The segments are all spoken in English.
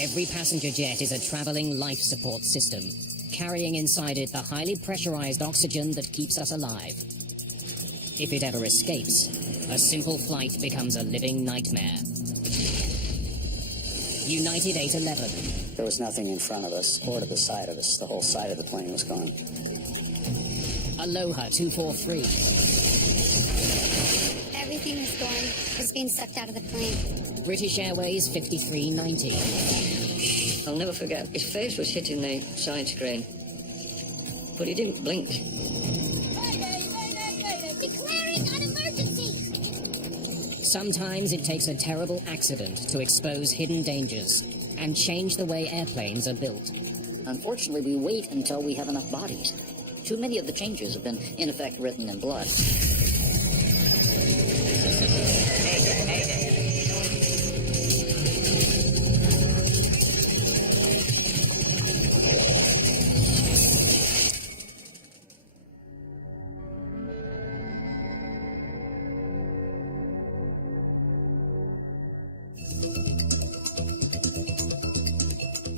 Every passenger jet is a traveling life support system, carrying inside it the highly pressurized oxygen that keeps us alive. If it ever escapes, a simple flight becomes a living nightmare. United 811. There was nothing in front of us or to the side of us. The whole side of the plane was gone. Aloha 243. Everything was gone. It was being sucked out of the plane. British Airways 5390. I'll never forget. His face was hitting the side screen, but he didn't blink. Mayday, mayday, mayday. Declaring an emergency. Sometimes it takes a terrible accident to expose hidden dangers and change the way airplanes are built. Unfortunately, we wait until we have enough bodies. Too many of the changes have been, in effect, written in blood. Mayday, mayday.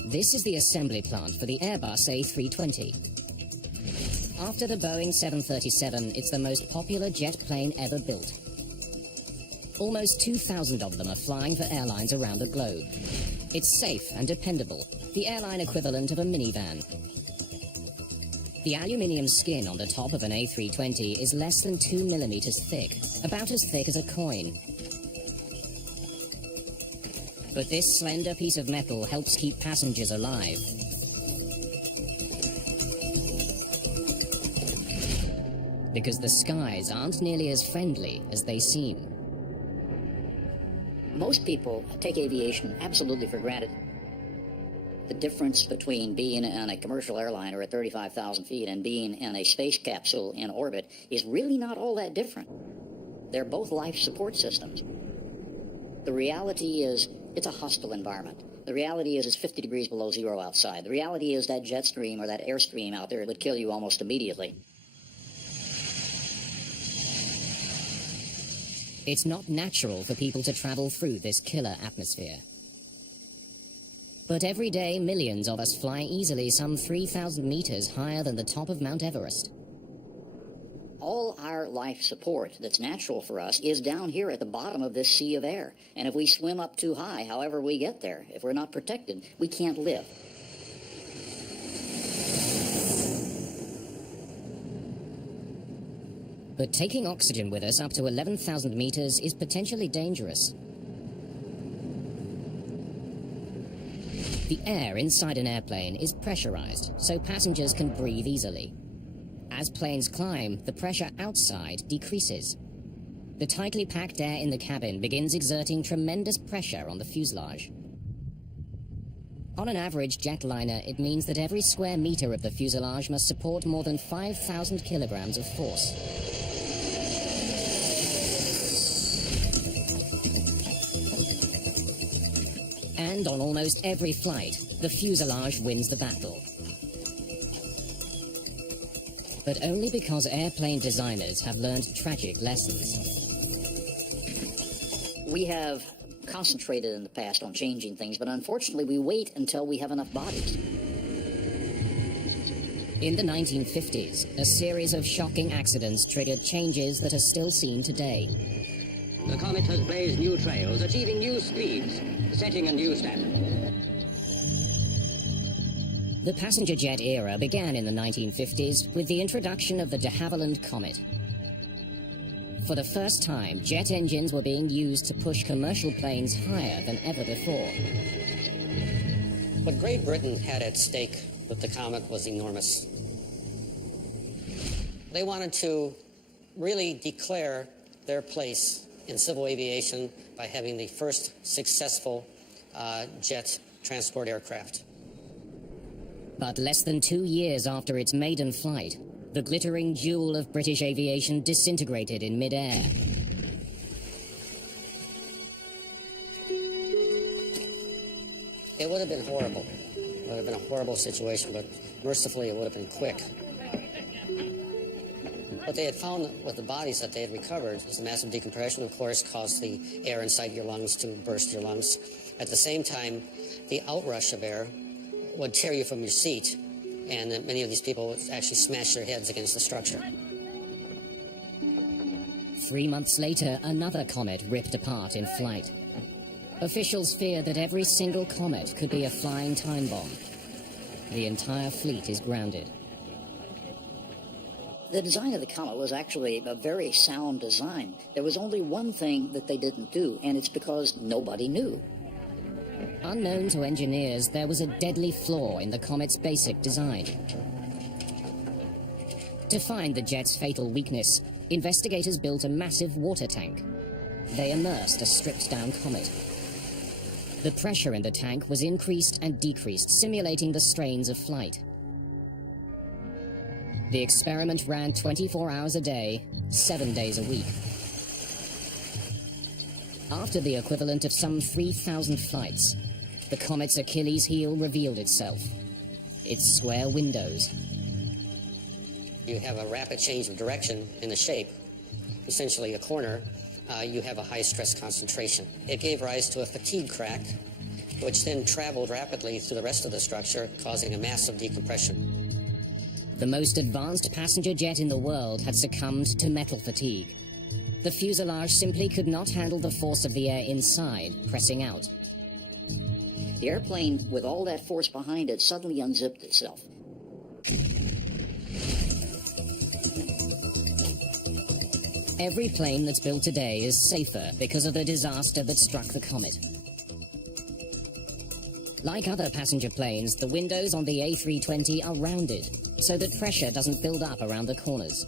This is the assembly plant for the Airbus A320. After the Boeing 737, it's the most popular jet plane ever built. Almost 2,000 of them are flying for airlines around the globe. It's safe and dependable, the airline equivalent of a minivan. The aluminium skin on the top of an A320 is less than 2 millimeters thick, about as thick as a coin. But this slender piece of metal helps keep passengers alive. Because the skies aren't nearly as friendly as they seem. Most people take aviation absolutely for granted. The difference between being on a commercial airliner at 35,000 feet and being in a space capsule in orbit is really not all that different. They're both life support systems. The reality is, it's a hostile environment. The reality is it's 50 degrees below zero outside. The reality is that jet stream or that airstream out there would kill you almost immediately. It's not natural for people to travel through this killer atmosphere. But every day, millions of us fly easily some 3,000 meters higher than the top of Mount Everest. All our life support that's natural for us is down here at the bottom of this sea of air. And if we swim up too high, however we get there, if we're not protected, we can't live. But taking oxygen with us up to 11,000 meters is potentially dangerous. The air inside an airplane is pressurized, so passengers can breathe easily. As planes climb, the pressure outside decreases. The tightly packed air in the cabin begins exerting tremendous pressure on the fuselage. On an average jetliner, it means that every square meter of the fuselage must support more than 5,000 kilograms of force. And on almost every flight, the fuselage wins the battle. But only because airplane designers have learned tragic lessons. We have concentrated in the past on changing things, but unfortunately we wait until we have enough bodies. In the 1950s, a series of shocking accidents triggered changes that are still seen today. The comet has blazed new trails, achieving new speeds, setting a new standard. The passenger jet era began in the 1950s with the introduction of the de Havilland Comet. For the first time, jet engines were being used to push commercial planes higher than ever before. What Great Britain had at stake with the comet was enormous. They wanted to really declare their place in civil aviation by having the first successful jet transport aircraft. But less than 2 years after its maiden flight, the glittering jewel of British aviation disintegrated in mid-air. It would have been horrible. It would have been a horrible situation, but mercifully it would have been quick. What they had found with the bodies that they had recovered is the massive decompression, of course, caused the air inside your lungs to burst your lungs, At the same time, the outrush of air would tear you from your seat, and many of these people would actually smash their heads against the structure. 3 months later, another comet ripped apart in flight. Officials fear that every single comet could be a flying time bomb. The entire fleet is grounded. The design of the comet was actually a very sound design. There was only one thing that they didn't do, and it's because nobody knew. Unknown to engineers, there was a deadly flaw in the comet's basic design. To find the jet's fatal weakness, investigators built a massive water tank. They immersed a stripped-down comet. The pressure in the tank was increased and decreased, simulating the strains of flight. The experiment ran 24 hours a day, 7 days a week. After the equivalent of some 3,000 flights, the comet's Achilles heel revealed itself. Its square windows. You have a rapid change of direction in the shape, essentially a corner. You have a high stress concentration. It gave rise to a fatigue crack, which then traveled rapidly through the rest of the structure, causing a massive decompression. The most advanced passenger jet in the world had succumbed to metal fatigue. The fuselage simply could not handle the force of the air inside, pressing out. The airplane, with all that force behind it, suddenly unzipped itself. Every plane that's built today is safer because of the disaster that struck the comet. Like other passenger planes, the windows on the A320 are rounded, so that pressure doesn't build up around the corners.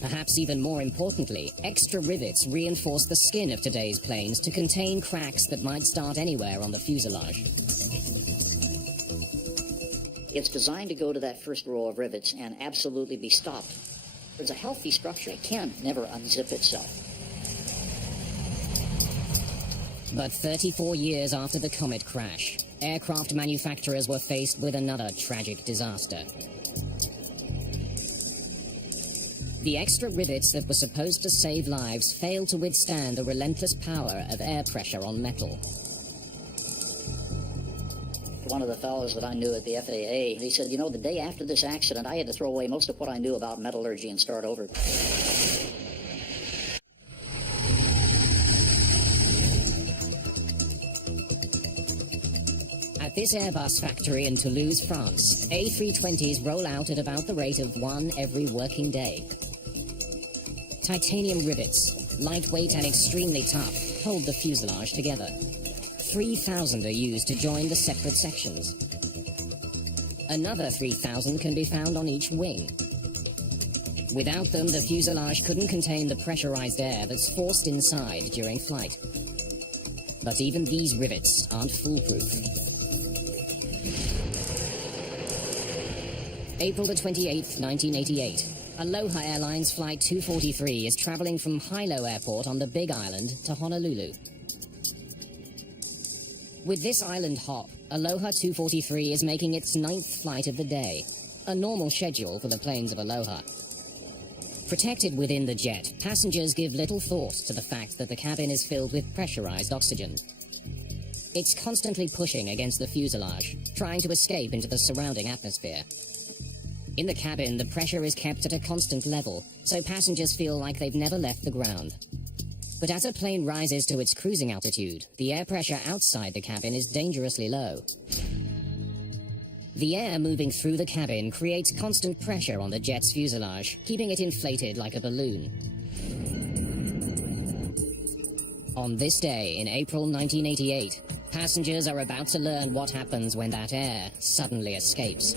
Perhaps even more importantly, extra rivets reinforce the skin of today's planes to contain cracks that might start anywhere on the fuselage. It's designed to go to that first row of rivets and absolutely be stopped. It's a healthy structure. It can never unzip itself. But 34 years after the comet crash, aircraft manufacturers were faced with another tragic disaster. The extra rivets that were supposed to save lives failed to withstand the relentless power of air pressure on metal. One of the fellows that I knew at the FAA, he said, you know, the day after this accident, I had to throw away most of what I knew about metallurgy and start over. At this Airbus factory in Toulouse, France, A320s roll out at about the rate of one every working day. Titanium rivets, lightweight and extremely tough, hold the fuselage together. 3,000 are used to join the separate sections. Another 3,000 can be found on each wing. Without them, the fuselage couldn't contain the pressurized air that's forced inside during flight. But even these rivets aren't foolproof. April the 28th, 1988. Aloha Airlines Flight 243 is traveling from Hilo Airport on the Big Island to Honolulu. With this island hop, Aloha 243 is making its 9th flight of the day, a normal schedule for the planes of Aloha. Protected within the jet, passengers give little thought to the fact that the cabin is filled with pressurized oxygen. It's constantly pushing against the fuselage, trying to escape into the surrounding atmosphere. In the cabin, the pressure is kept at a constant level, so passengers feel like they've never left the ground. But as a plane rises to its cruising altitude, the air pressure outside the cabin is dangerously low. The air moving through the cabin creates constant pressure on the jet's fuselage, keeping it inflated like a balloon. On this day in April 1988, passengers are about to learn what happens when that air suddenly escapes.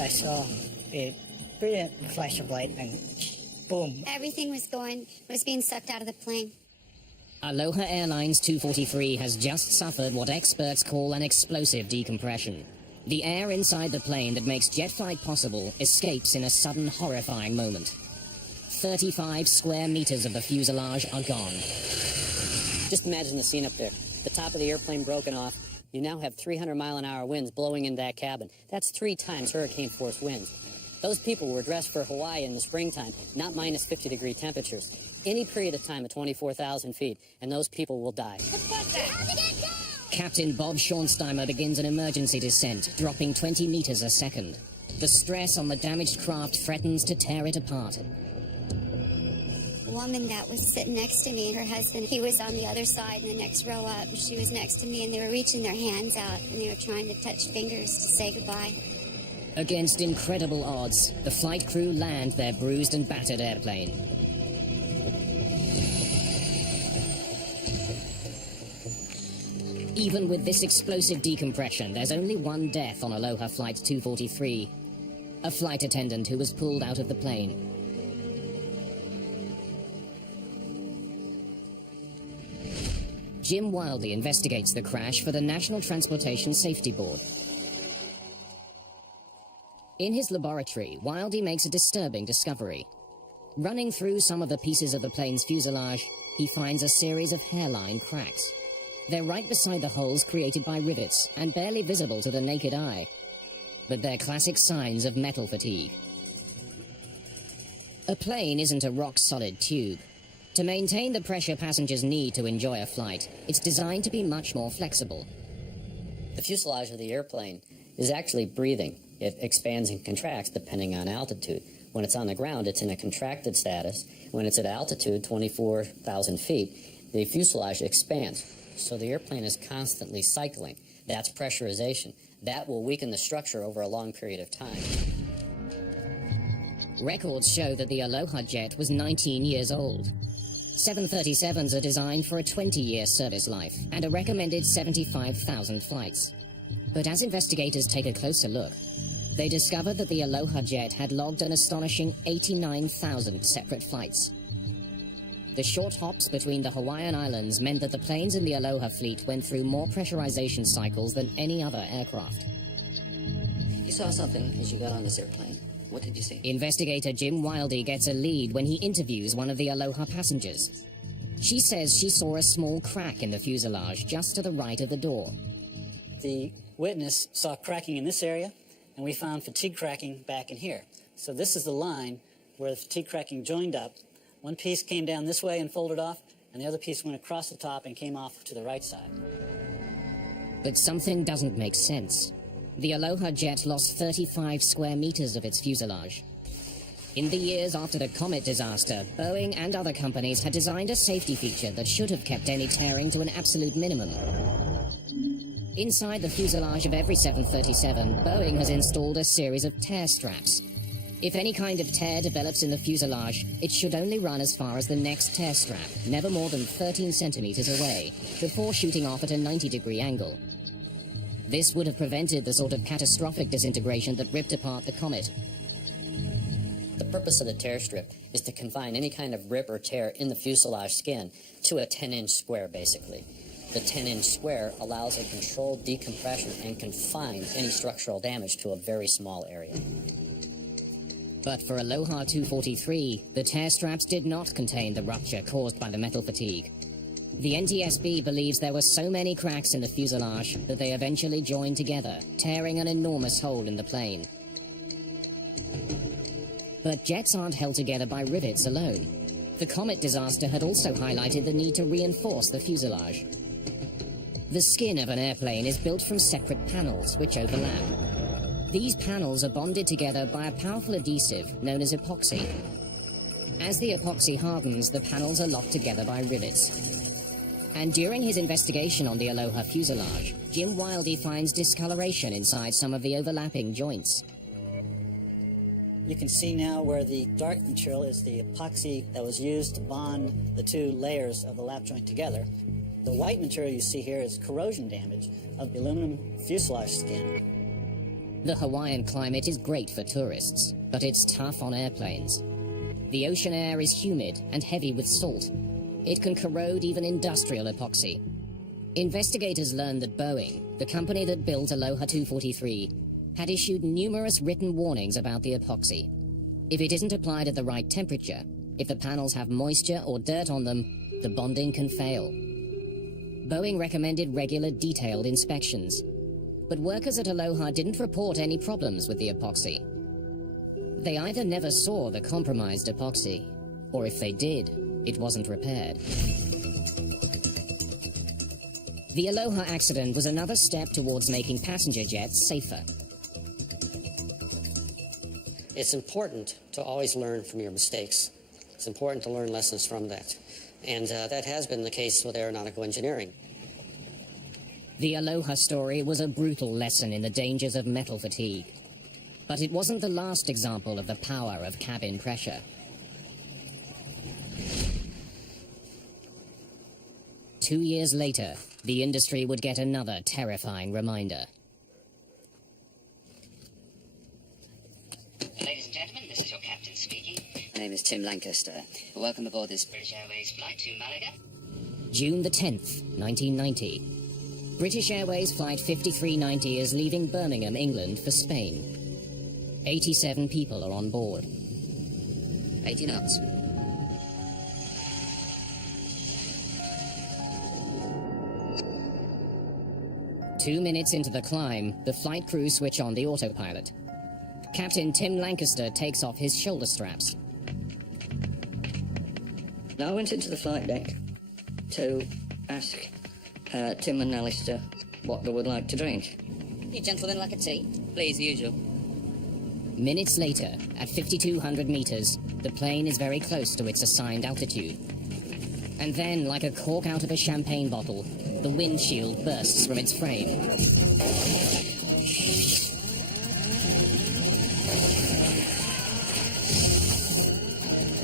I saw a brilliant flash of light and boom. Everything was being sucked out of the plane. Aloha Airlines 243 has just suffered what experts call an explosive decompression. The air inside the plane that makes jet flight possible escapes in a sudden horrifying moment. 35 square meters of the fuselage are gone. Just imagine the scene up there. The top of the airplane broken off. You now have 300-mile-an-hour winds blowing in that cabin. That's 3 times hurricane-force winds. Those people were dressed for Hawaii in the springtime, not minus 50-degree temperatures. Any period of time at 24,000 feet, and those people will die. Captain Bob Schornsteimer begins an emergency descent, dropping 20 meters a second. The stress on the damaged craft threatens to tear it apart. The woman that was sitting next to me, her husband, he was on the other side in the next row up. She was next to me, and they were reaching their hands out, and they were trying to touch fingers to say goodbye. Against incredible odds, the flight crew land their bruised and battered airplane. Even with this explosive decompression, there's only one death on Aloha Flight 243. A flight attendant who was pulled out of the plane. Jim Wildey investigates the crash for the National Transportation Safety Board. In his laboratory, Wildey makes a disturbing discovery. Running through some of the pieces of the plane's fuselage, he finds a series of hairline cracks. They're right beside the holes created by rivets and barely visible to the naked eye. But they're classic signs of metal fatigue. A plane isn't a rock-solid tube. To maintain the pressure passengers need to enjoy a flight, it's designed to be much more flexible. The fuselage of the airplane is actually breathing. It expands and contracts depending on altitude. When it's on the ground, it's in a contracted status. When it's at altitude, 24,000 feet, the fuselage expands. So the airplane is constantly cycling. That's pressurization. That will weaken the structure over a long period of time. Records show that the Aloha jet was 19 years old. 737s are designed for a 20-year service life and a recommended 75,000 flights. But as investigators take a closer look, they discovered that the Aloha jet had logged an astonishing 89,000 separate flights. The short hops between the Hawaiian Islands meant that the planes in the Aloha fleet went through more pressurization cycles than any other aircraft. You saw something as you got on this airplane. What did you see? Investigator Jim Wildey gets a lead when he interviews one of the Aloha passengers. She says she saw a small crack in the fuselage just to the right of the door. The witness saw cracking in this area, and we found fatigue cracking back in here. So this is the line where the fatigue cracking joined up. One piece came down this way and folded off, and the other piece went across the top and came off to the right side. But something doesn't make sense. The Aloha jet lost 35 square meters of its fuselage. In the years after the Comet disaster, Boeing and other companies had designed a safety feature that should have kept any tearing to an absolute minimum. Inside the fuselage of every 737, Boeing has installed a series of tear straps. If any kind of tear develops in the fuselage, it should only run as far as the next tear strap, never more than 13 centimeters away, before shooting off at a 90-degree angle. This would have prevented the sort of catastrophic disintegration that ripped apart the Comet. The purpose of the tear strip is to confine any kind of rip or tear in the fuselage skin to a 10-inch square, basically. The 10-inch square allows a controlled decompression and confines any structural damage to a very small area. But for Aloha 243, the tear straps did not contain the rupture caused by the metal fatigue. The NTSB believes there were so many cracks in the fuselage that they eventually joined together, tearing an enormous hole in the plane. But jets aren't held together by rivets alone. The Comet disaster had also highlighted the need to reinforce the fuselage. The skin of an airplane is built from separate panels, which overlap. These panels are bonded together by a powerful adhesive known as epoxy. As the epoxy hardens, the panels are locked together by rivets. And during his investigation on the Aloha fuselage, Jim Wildey finds discoloration inside some of the overlapping joints. You can see now where the dark material is the epoxy that was used to bond the two layers of the lap joint together. The white material you see here is corrosion damage of the aluminum fuselage skin. The Hawaiian climate is great for tourists, but it's tough on airplanes. The ocean air is humid and heavy with salt. It can corrode even industrial epoxy. Investigators learned that Boeing, the company that built Aloha 243, had issued numerous written warnings about the epoxy. If it isn't applied at the right temperature, if the panels have moisture or dirt on them, the bonding can fail. Boeing recommended regular detailed inspections, but workers at Aloha didn't report any problems with the epoxy. They either never saw the compromised epoxy, or if they did, it wasn't repaired. The Aloha accident was another step towards making passenger jets safer. It's important to always learn from your mistakes. It's important to learn lessons from that. And that has been the case with aeronautical engineering. The Aloha story was a brutal lesson in the dangers of metal fatigue. But it wasn't the last example of the power of cabin pressure. 2 years later, the industry would get another terrifying reminder. Ladies and gentlemen, this is your captain speaking. My name is Tim Lancaster. Welcome aboard this British Airways flight to Malaga. June the 10th, 1990. British Airways Flight 5390 is leaving Birmingham, England for Spain. 87 people are on board. 80 knots. Two minutes into the climb, the flight crew switch on the autopilot. Captain Tim Lancaster takes off his shoulder straps. I went into the flight deck to ask Tim and Alistair what they would like to drink. You gentlemen like a tea? Please, usual. Minutes later, at 5,200 meters, the plane is very close to its assigned altitude. And then, like a cork out of a champagne bottle, the windshield bursts from its frame.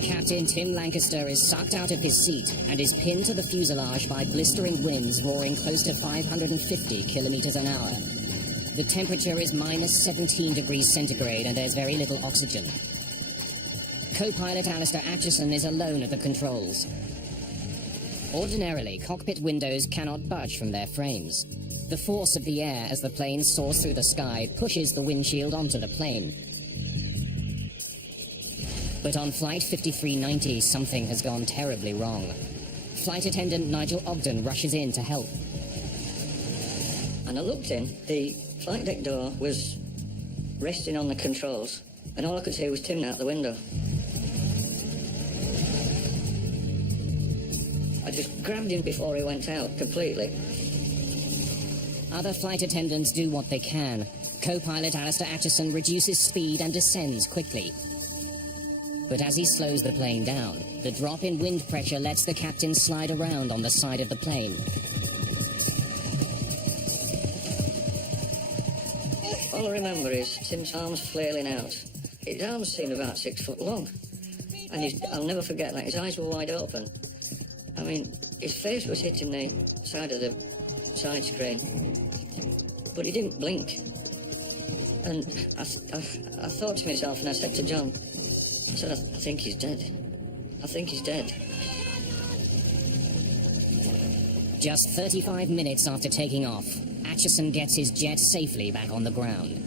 Captain Tim Lancaster is sucked out of his seat and is pinned to the fuselage by blistering winds roaring close to 550 kilometers an hour. The temperature is minus 17 degrees centigrade and there's very little oxygen. Co-pilot Alistair Atchison is alone at the controls. Ordinarily, cockpit windows cannot budge from their frames. The force of the air as the plane soars through the sky pushes the windshield onto the plane. But on Flight 5390, something has gone terribly wrong. Flight attendant Nigel Ogden rushes in to help. And I looked in, the flight deck door was resting on the controls, and all I could see was Tim out the window. I just grabbed him before he went out, completely. Other flight attendants do what they can. Co-pilot Alistair Atchison reduces speed and descends quickly. But as he slows the plane down, the drop in wind pressure lets the captain slide around on the side of the plane. All I remember is Tim's arms flailing out. His arms seemed about 6 foot long. And I'll never forget that, his eyes were wide open. I mean, his face was hitting the side of the side screen, but he didn't blink. And I thought to myself, and I said to John, I said, I think he's dead. I think he's dead. Just 35 minutes after taking off, Atchison gets his jet safely back on the ground.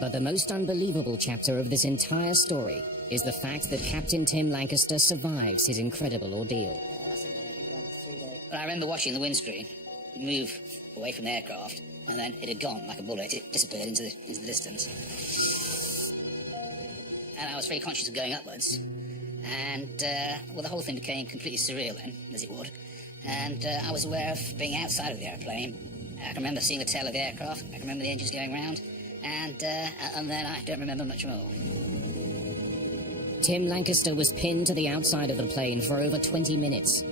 But the most unbelievable chapter of this entire story is the fact that Captain Tim Lancaster survives his incredible ordeal. Well, I remember watching the windscreen move away from the aircraft, and then it had gone like a bullet. It disappeared into the distance. And I was very conscious of going upwards. And, well, the whole thing became completely surreal then, as it would. And I was aware of being outside of the airplane. I can remember seeing the tail of the aircraft. I can remember the engines going round. And then I don't remember much more. Tim Lancaster was pinned to the outside of the plane for over 20 minutes.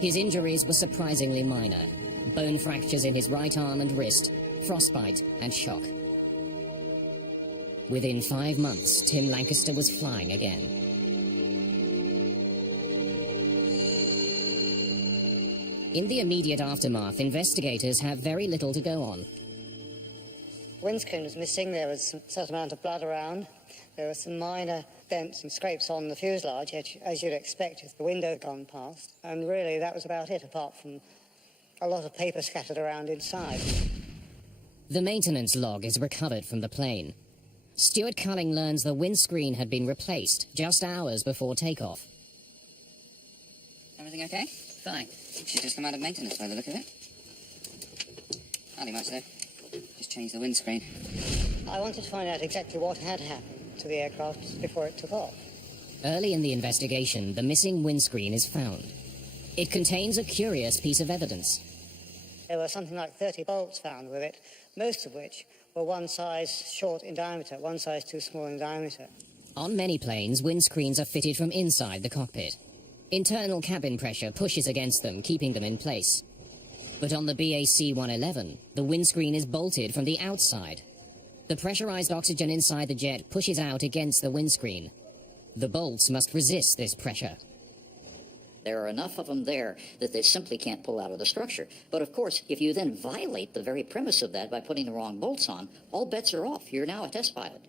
His injuries were surprisingly minor. Bone fractures in his right arm and wrist, frostbite and shock. Within 5 months, Tim Lancaster was flying again. In the immediate aftermath, investigators have very little to go on. Windscreen was missing, there was a certain amount of blood around, there were some minor dents and scrapes on the fuselage, as you'd expect if the window had gone past, and really that was about it, apart from a lot of paper scattered around inside. The maintenance log is recovered from the plane. Stuart Culling learns the windscreen had been replaced just hours before takeoff. Everything okay? Fine. She's just come out of maintenance by the look of it. Hardly much, though. Just changed the windscreen. I wanted to find out exactly what had happened to the aircraft before it took off. Early in the investigation, the missing windscreen is found. It contains a curious piece of evidence. There were something like 30 bolts found with it, most of which were one size short in diameter, one size too small in diameter. On many planes, windscreens are fitted from inside the cockpit. Internal cabin pressure pushes against them, keeping them in place. But on the BAC-111, the windscreen is bolted from the outside. The pressurized oxygen inside the jet pushes out against the windscreen. The bolts must resist this pressure. There are enough of them there that they simply can't pull out of the structure. But of course, if you then violate the very premise of that by putting the wrong bolts on, all bets are off. You're now a test pilot.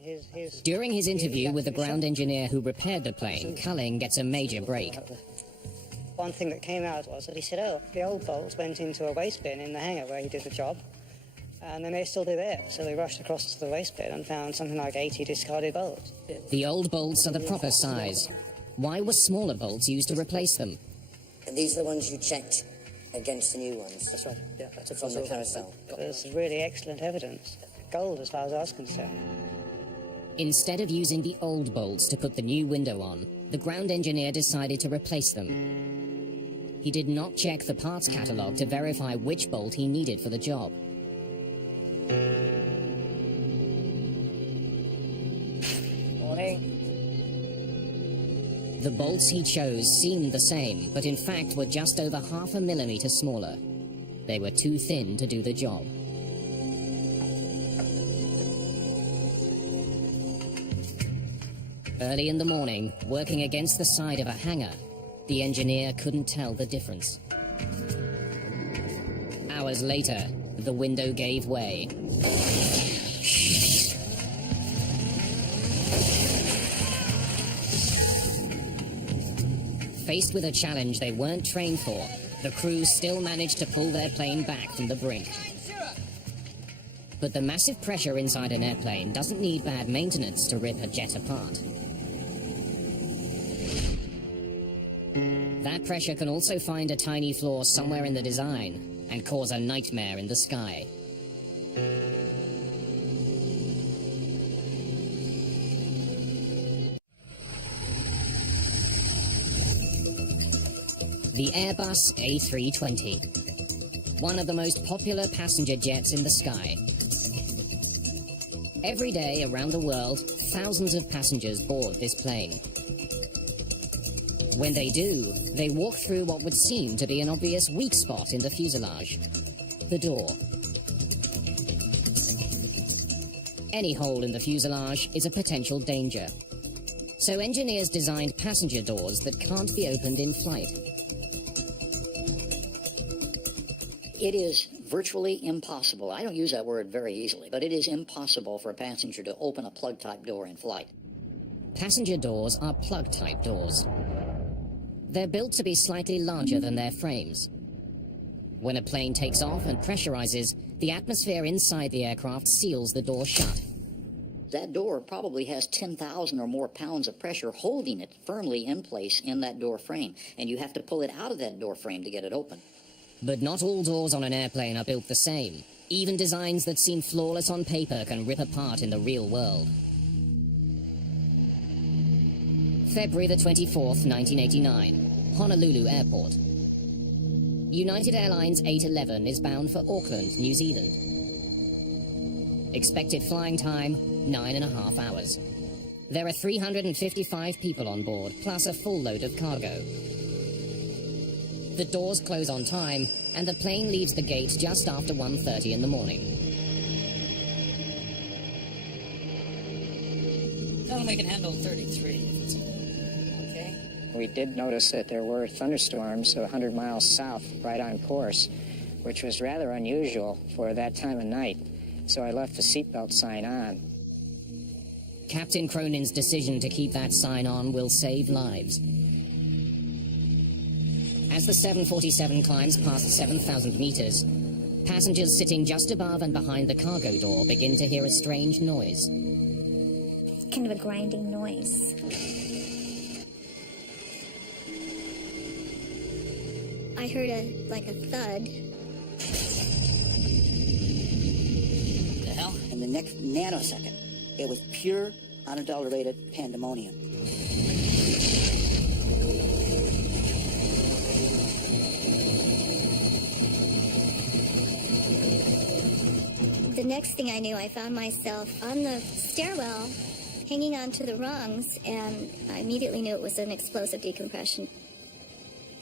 During his interview with the ground engineer who repaired the plane, Culling gets a major break. One thing that came out was that he said, oh, the old bolts went into a waste bin in the hangar where he did the job, and they may still be there. So they rushed across to the waste bin and found something like 80 discarded bolts. The old bolts are the proper size. Why were smaller bolts used to replace them? And these are the ones you checked against the new ones? That's right, yeah. That's from the carousel. There's really excellent evidence. Gold as far as I was concerned. Instead of using the old bolts to put the new window on, the ground engineer decided to replace them. He did not check the parts catalogue to verify which bolt he needed for the job. Morning. The bolts he chose seemed the same, but in fact were just over 0.5 millimeter smaller. They were too thin to do the job. Early in the morning, working against the side of a hangar, the engineer couldn't tell the difference. Hours later, the window gave way. Faced with a challenge they weren't trained for, the crew still managed to pull their plane back from the brink. But the massive pressure inside an airplane doesn't need bad maintenance to rip a jet apart. That pressure can also find a tiny flaw somewhere in the design and cause a nightmare in the sky. The Airbus A320, one of the most popular passenger jets in the sky. Every day around the world, thousands of passengers board this plane. When they do, they walk through what would seem to be an obvious weak spot in the fuselage, the door. Any hole in the fuselage is a potential danger. So engineers designed passenger doors that can't be opened in flight. It is virtually impossible. I don't use that word very easily, but it is impossible for a passenger to open a plug-type door in flight. Passenger doors are plug-type doors. They're built to be slightly larger than their frames. When a plane takes off and pressurizes, the atmosphere inside the aircraft seals the door shut. That door probably has 10,000 or more pounds of pressure holding it firmly in place in that door frame, and you have to pull it out of that door frame to get it open. But not all doors on an airplane are built the same. Even designs that seem flawless on paper can rip apart in the real world. February the 24th, 1989, Honolulu Airport. United Airlines 811 is bound for Auckland, New Zealand. Expected flying time, 9.5 hours. There are 355 people on board, plus a full load of cargo. The doors close on time, and the plane leaves the gate just after 1:30 in the morning. Tell them we can handle 33. Okay. We did notice that there were thunderstorms 100 miles south, right on course, which was rather unusual for that time of night, so I left the seatbelt sign on. Captain Cronin's decision to keep that sign on will save lives. As the 747 climbs past 7,000 meters, passengers sitting just above and behind the cargo door begin to hear a strange noise. Kind of a grinding noise. I heard like a thud. The hell? In the next nanosecond, it was pure, unadulterated pandemonium. The next thing I knew, I found myself on the stairwell, hanging onto the rungs, and I immediately knew it was an explosive decompression.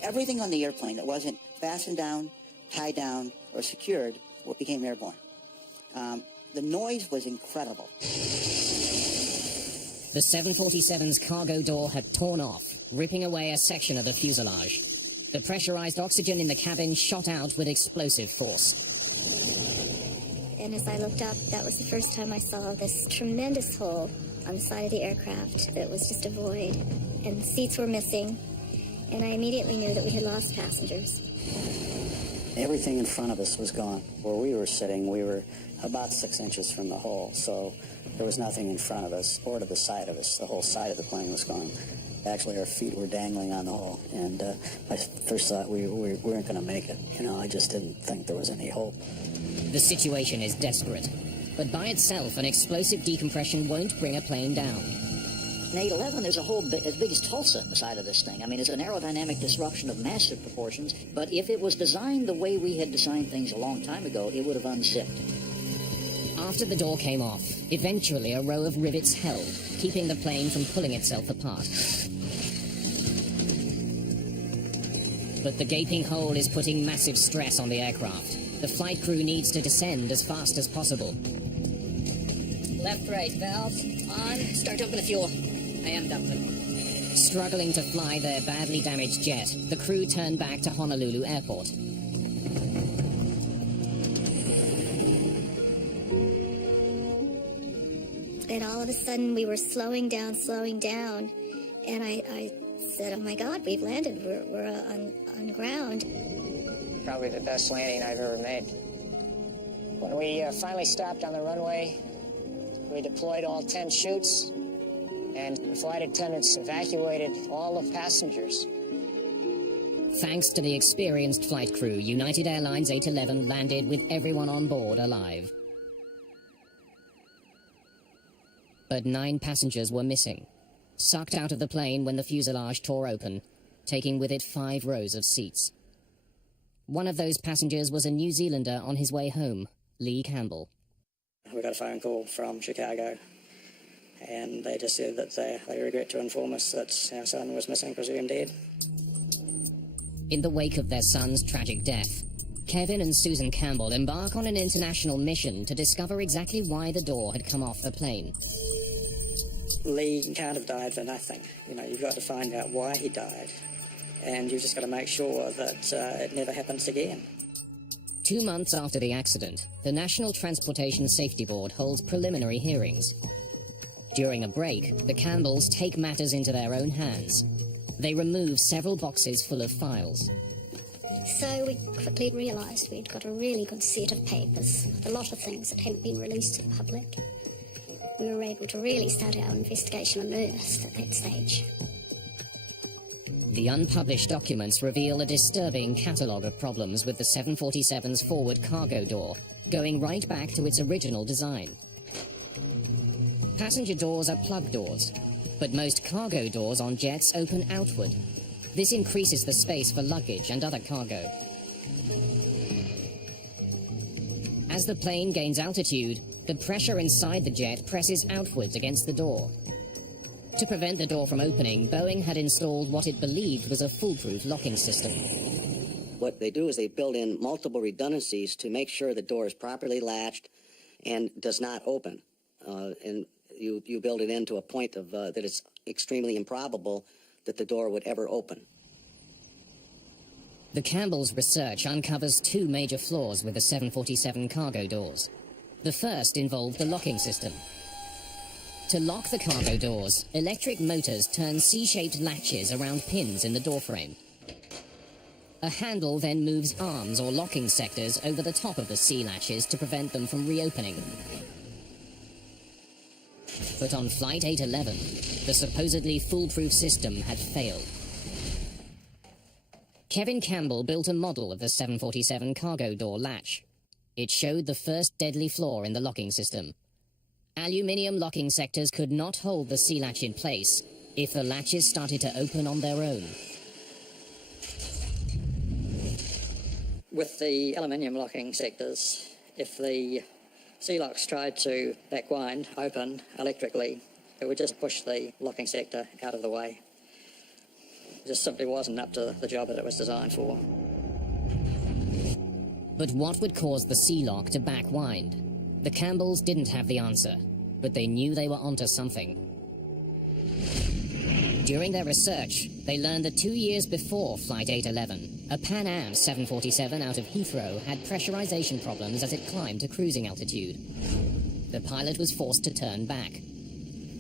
Everything on the airplane that wasn't fastened down, tied down, or secured became airborne. The noise was incredible. The 747's cargo door had torn off, ripping away a section of the fuselage. The pressurized oxygen in the cabin shot out with explosive force. And as I looked up, that was the first time I saw this tremendous hole on the side of the aircraft that was just a void. And seats were missing, and I immediately knew that we had lost passengers. Everything in front of us was gone. Where we were sitting, we were about 6 inches from the hole, so there was nothing in front of us or to the side of us. The whole side of the plane was gone. Actually, our feet were dangling on the hole, and I first thought we weren't going to make it. You know, I just didn't think there was any hope. The situation is desperate, but by itself, an explosive decompression won't bring a plane down. In 811, there's a hole as big as Tulsa on the side of this thing. I mean, it's an aerodynamic disruption of massive proportions, but if it was designed the way we had designed things a long time ago, it would have unzipped. After the door came off, eventually a row of rivets held, keeping the plane from pulling itself apart. But the gaping hole is putting massive stress on the aircraft. The flight crew needs to descend as fast as possible. Left, right, valves on. Start to open the fuel. I am dumping. Struggling to fly their badly damaged jet, the crew turned back to Honolulu Airport. And all of a sudden, we were slowing down, and I said, oh my God, we've landed, we're on ground. Probably the best landing I've ever made. When we finally stopped on the runway, we deployed all 10 chutes, and the flight attendants evacuated all the passengers. Thanks to the experienced flight crew, United Airlines 811 landed with everyone on board alive. But 9 passengers were missing, sucked out of the plane when the fuselage tore open, taking with it 5 rows of seats. One of those passengers was a New Zealander on his way home, Lee Campbell. We got a phone call from Chicago, and they just said that they regret to inform us that our son was missing, presumed dead. In the wake of their son's tragic death, Kevin and Susan Campbell embark on an international mission to discover exactly why the door had come off the plane. Lee can't have died for nothing. You know, you've got to find out why he died, and you've just got to make sure that it never happens again. 2 months after the accident, the National Transportation Safety Board holds preliminary hearings. During a break, the Campbells take matters into their own hands. They remove several boxes full of files. So we quickly realised we'd got a really good set of papers, a lot of things that hadn't been released to the public. We were able to really start our investigation in earnest at that stage. The unpublished documents reveal a disturbing catalogue of problems with the 747's forward cargo door, going right back to its original design. Passenger doors are plug doors, but most cargo doors on jets open outward. This increases the space for luggage and other cargo. As the plane gains altitude, the pressure inside the jet presses outwards against the door. To prevent the door from opening, Boeing had installed what it believed was a foolproof locking system. What they do is they build in multiple redundancies to make sure the door is properly latched and does not open. And you build it in to a point of that it's extremely improbable that the door would ever open. The Campbells' research uncovers 2 major flaws with the 747 cargo doors. The first involved the locking system. To lock the cargo doors, electric motors turn C-shaped latches around pins in the doorframe. A handle then moves arms or locking sectors over the top of the C-latches to prevent them from reopening. But on Flight 811, the supposedly foolproof system had failed. Kevin Campbell built a model of the 747 cargo door latch. It showed the first deadly flaw in the locking system. Aluminium locking sectors could not hold the C-latch in place if the latches started to open on their own. With the aluminium locking sectors, if the C-locks tried to backwind, open electrically, it would just push the locking sector out of the way. It just simply wasn't up to the job that it was designed for. But what would cause the C-lock to backwind? The Campbells didn't have the answer, but they knew they were onto something. During their research, they learned that 2 years before Flight 811, a Pan Am 747 out of Heathrow had pressurization problems as it climbed to cruising altitude. The pilot was forced to turn back.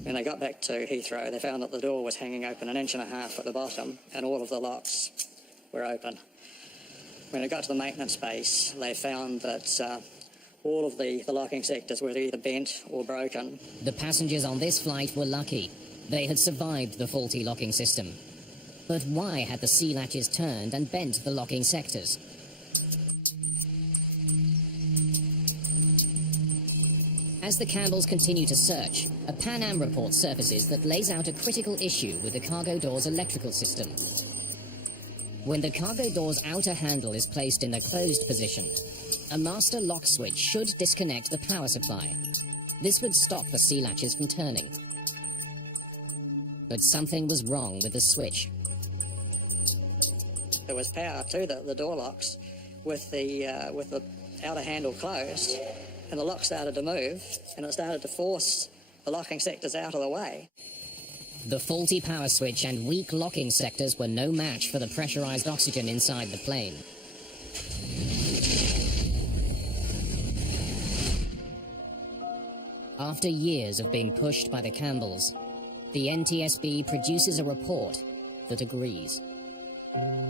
When they got back to Heathrow, they found that the door was hanging open 1.5 inches at the bottom, and all of the locks were open. When it got to the maintenance base, they found that all of the locking sectors were either bent or broken. The passengers on this flight were lucky. They had survived the faulty locking system. But why had the C-latches turned and bent the locking sectors? As the Campbells continue to search, a Pan Am report surfaces that lays out a critical issue with the cargo door's electrical system. When the cargo door's outer handle is placed in a closed position, a master lock switch should disconnect the power supply. This would stop the C-latches from turning. But something was wrong with the switch. There was power to the door locks with the outer handle closed, and the lock started to move, and it started to force the locking sectors out of the way. The faulty power switch and weak locking sectors were no match for the pressurized oxygen inside the plane. After years of being pushed by the Campbells, the NTSB produces a report that agrees.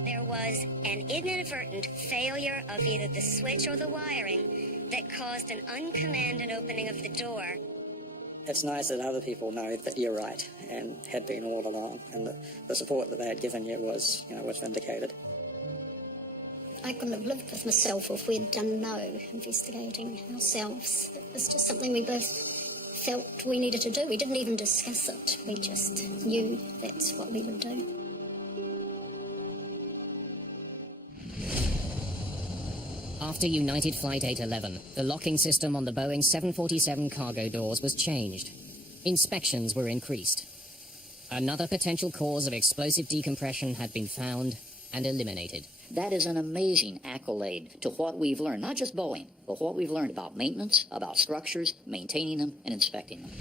There was an inadvertent failure of either the switch or the wiring that caused an uncommanded opening of the door. It's nice that other people know that you're right and had been all along, and the support that they had given you was vindicated. I couldn't have lived with myself if we'd done no investigating ourselves. It was just something we both felt we needed to do. We didn't even discuss it. We just knew that's what we would do. After United Flight 811, the locking system on the Boeing 747 cargo doors was changed. Inspections were increased. Another potential cause of explosive decompression had been found and eliminated. That is an amazing accolade to what we've learned, not just Boeing, but what we've learned about maintenance, about structures, maintaining them, and inspecting them.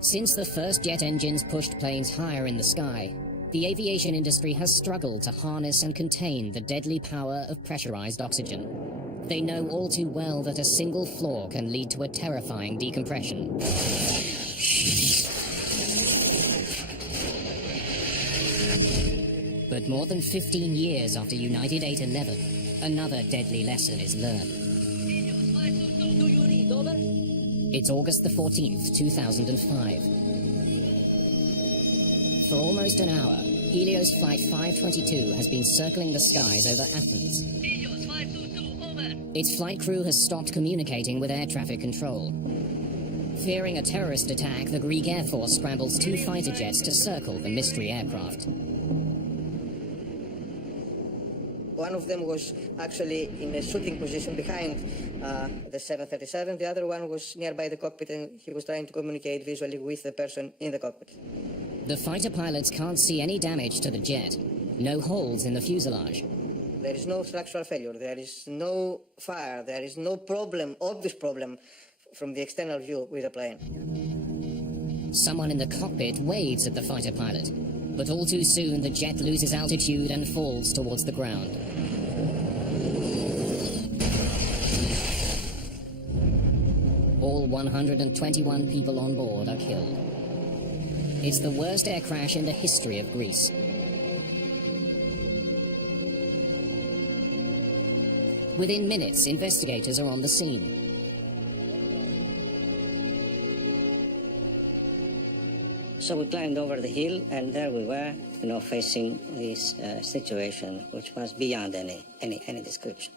Since the first jet engines pushed planes higher in the sky, the aviation industry has struggled to harness and contain the deadly power of pressurized oxygen. They know all too well that a single flaw can lead to a terrifying decompression. But more than 15 years after United 811, another deadly lesson is learned. It's August the 14th, 2005. For almost an hour, Helios Flight 522 has been circling the skies over Athens. Its flight crew has stopped communicating with air traffic control. Fearing a terrorist attack, the Greek Air Force scrambles 2 fighter jets to circle the mystery aircraft. One of them was actually in a shooting position behind the 737. The other one was nearby the cockpit, and he was trying to communicate visually with the person in the cockpit. The fighter pilots can't see any damage to the jet. No holes in the fuselage. There is no structural failure. There is no fire. There is no problem, obvious problem, from the external view with the plane. Someone in the cockpit waves at the fighter pilot, but all too soon the jet loses altitude and falls towards the ground. All 121 people on board are killed. It's the worst air crash in the history of Greece. Within minutes, investigators are on the scene. So we climbed over the hill, and there we were, facing this situation, which was beyond any description.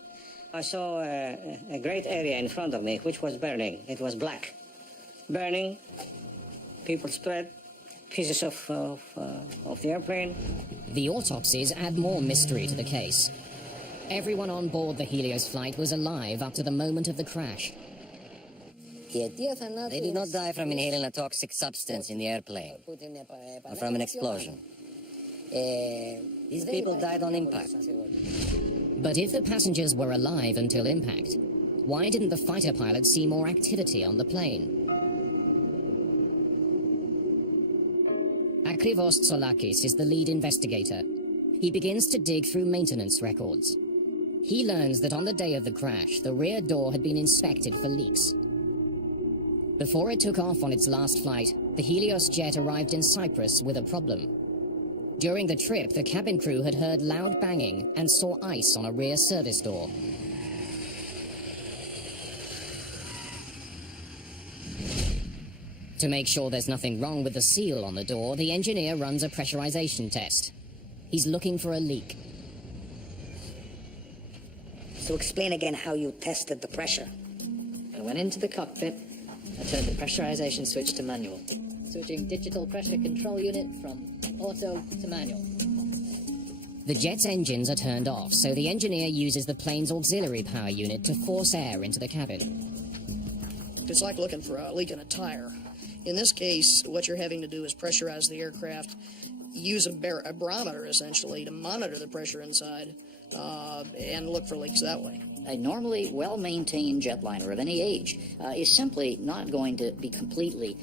I saw a great area in front of me, which was burning. It was black. Burning, people spread, pieces of the airplane. The autopsies add more mystery to the case. Everyone on board the Helios flight was alive up to the moment of the crash. They did not die from inhaling a toxic substance in the airplane or from an explosion. These people died on impact. But if the passengers were alive until impact, why didn't the fighter pilot see more activity on the plane? Akrivos Tsolakis is the lead investigator. He begins to dig through maintenance records. He learns that on the day of the crash, the rear door had been inspected for leaks. Before it took off on its last flight, the Helios jet arrived in Cyprus with a problem. During the trip, the cabin crew had heard loud banging and saw ice on a rear service door. To make sure there's nothing wrong with the seal on the door, the engineer runs a pressurization test. He's looking for a leak. So explain again how you tested the pressure. I went into the cockpit. I turned the pressurization switch to manual. Switching digital pressure control unit from auto to manual. The jet's engines are turned off, so the engineer uses the plane's auxiliary power unit to force air into the cabin. It's like looking for a leak in a tire. In this case, what you're having to do is pressurize the aircraft, use a barometer, essentially, to monitor the pressure inside, and look for leaks that way. A normally well-maintained jetliner of any age is simply not going to be completely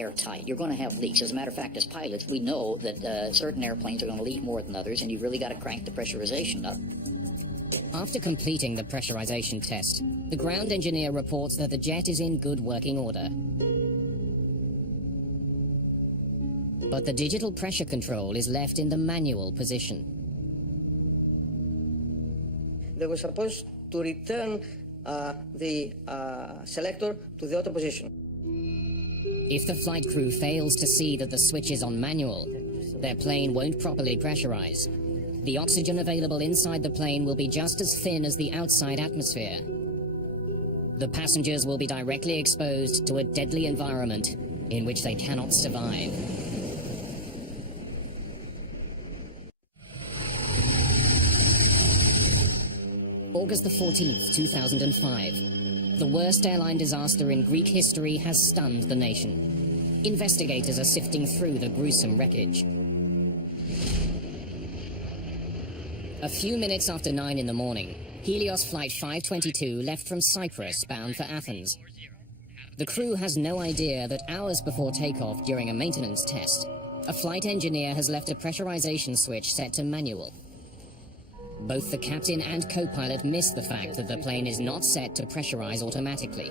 airtight. You're going to have leaks. As a matter of fact, as pilots, we know that certain airplanes are going to leak more than others, and you've really got to crank the pressurization up. After completing the pressurization test, the ground engineer reports that the jet is in good working order. But the digital pressure control is left in the manual position. They were supposed to return the selector to the auto position. If the flight crew fails to see that the switch is on manual, their plane won't properly pressurize. The oxygen available inside the plane will be just as thin as the outside atmosphere. The passengers will be directly exposed to a deadly environment in which they cannot survive. August the 14th, 2005. The worst airline disaster in Greek history has stunned the nation. Investigators are sifting through the gruesome wreckage. A few minutes after 9 in the morning, Helios Flight 522 left from Cyprus bound for Athens. The crew has no idea that hours before takeoff during a maintenance test, a flight engineer has left a pressurization switch set to manual. Both the captain and co-pilot miss the fact that the plane is not set to pressurize automatically.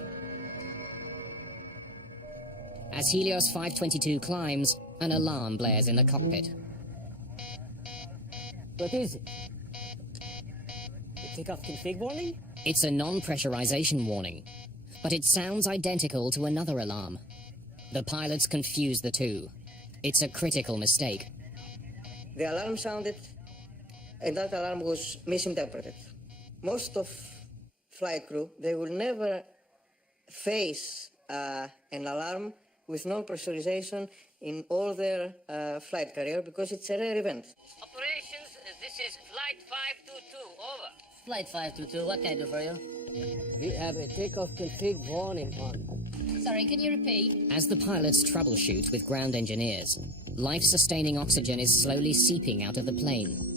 As Helios 522 climbs, an alarm blares in the cockpit. What is it? The takeoff config warning? It's a non-pressurization warning, but it sounds identical to another alarm. The pilots confuse the two. It's a critical mistake. The alarm sounded, and that alarm was misinterpreted. Most of flight crew, they will never face an alarm with non-pressurization in all their flight career because it's a rare event. Operations, this is Flight 522, over. Flight 522, what can I do for you? We have a takeoff config warning on. Sorry, can you repeat? As the pilots troubleshoot with ground engineers, life-sustaining oxygen is slowly seeping out of the plane.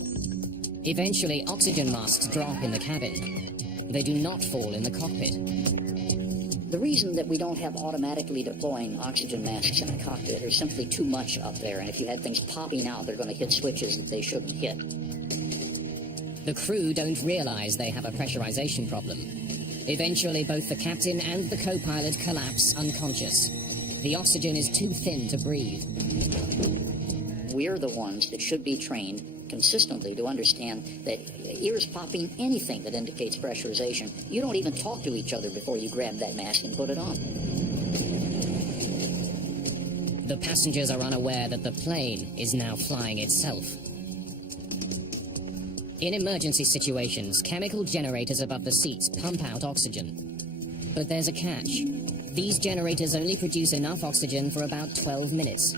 Eventually, oxygen masks drop in the cabin. They do not fall in the cockpit. The reason that we don't have automatically deploying oxygen masks in a cockpit is simply too much up there, and if you had things popping out, they're going to hit switches that they shouldn't hit. The crew don't realize they have a pressurization problem. Eventually, both the captain and the co-pilot collapse unconscious. The oxygen is too thin to breathe. We're the ones that should be trained consistently to understand that ears popping, anything that indicates pressurization, you don't even talk to each other before you grab that mask and put it on. The passengers are unaware that the plane is now flying itself. In emergency situations, chemical generators above the seats pump out oxygen. But there's a catch. These generators only produce enough oxygen for about 12 minutes.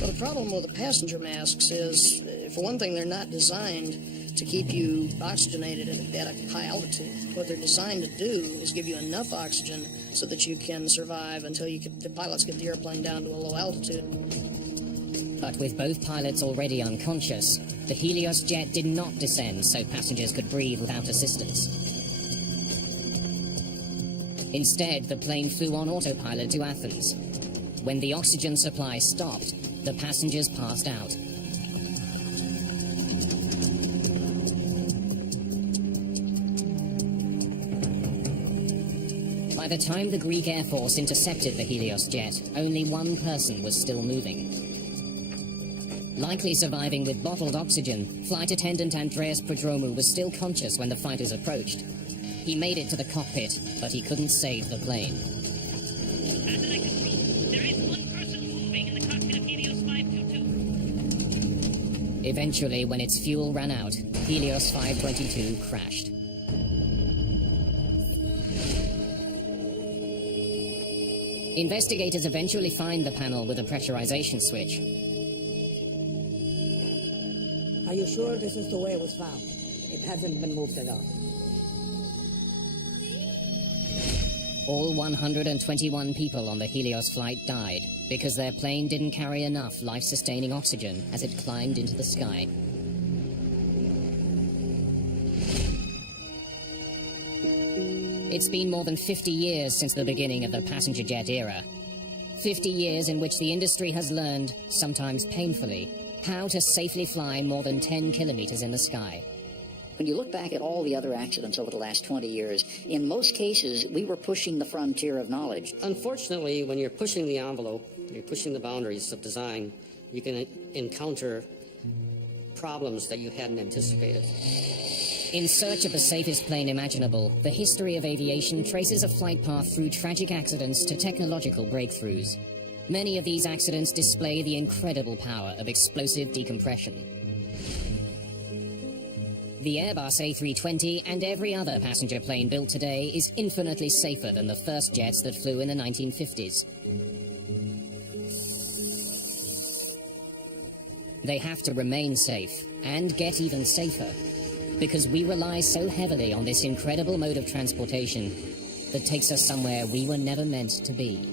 Well, the problem with the passenger masks is, for one thing, they're not designed to keep you oxygenated at a high altitude. What they're designed to do is give you enough oxygen so that you can survive until the pilots get the airplane down to a low altitude. But with both pilots already unconscious, the Helios jet did not descend so passengers could breathe without assistance. Instead, the plane flew on autopilot to Athens. When the oxygen supply stopped, the passengers passed out. By the time the Greek Air Force intercepted the Helios jet, only one person was still moving. Likely surviving with bottled oxygen, flight attendant Andreas Prodromou was still conscious when the fighters approached. He made it to the cockpit, but he couldn't save the plane. There is one person moving in the cockpit of Helios 522. Eventually, when its fuel ran out, Helios 522 crashed. Investigators eventually find the panel with a pressurization switch. Are you sure this is the way it was found? It hasn't been moved at all. All 121 people on the Helios flight died because their plane didn't carry enough life-sustaining oxygen as it climbed into the sky. It's been more than 50 years since the beginning of the passenger jet era. 50 years in which the industry has learned, sometimes painfully, how to safely fly more than 10 kilometers in the sky. When you look back at all the other accidents over the last 20 years, in most cases, we were pushing the frontier of knowledge. Unfortunately, when you're pushing the envelope, you're pushing the boundaries of design, you can encounter problems that you hadn't anticipated. In search of the safest plane imaginable, the history of aviation traces a flight path through tragic accidents to technological breakthroughs. Many of these accidents display the incredible power of explosive decompression. The Airbus A320 and every other passenger plane built today is infinitely safer than the first jets that flew in the 1950s. They have to remain safe and get even safer because we rely so heavily on this incredible mode of transportation that takes us somewhere we were never meant to be.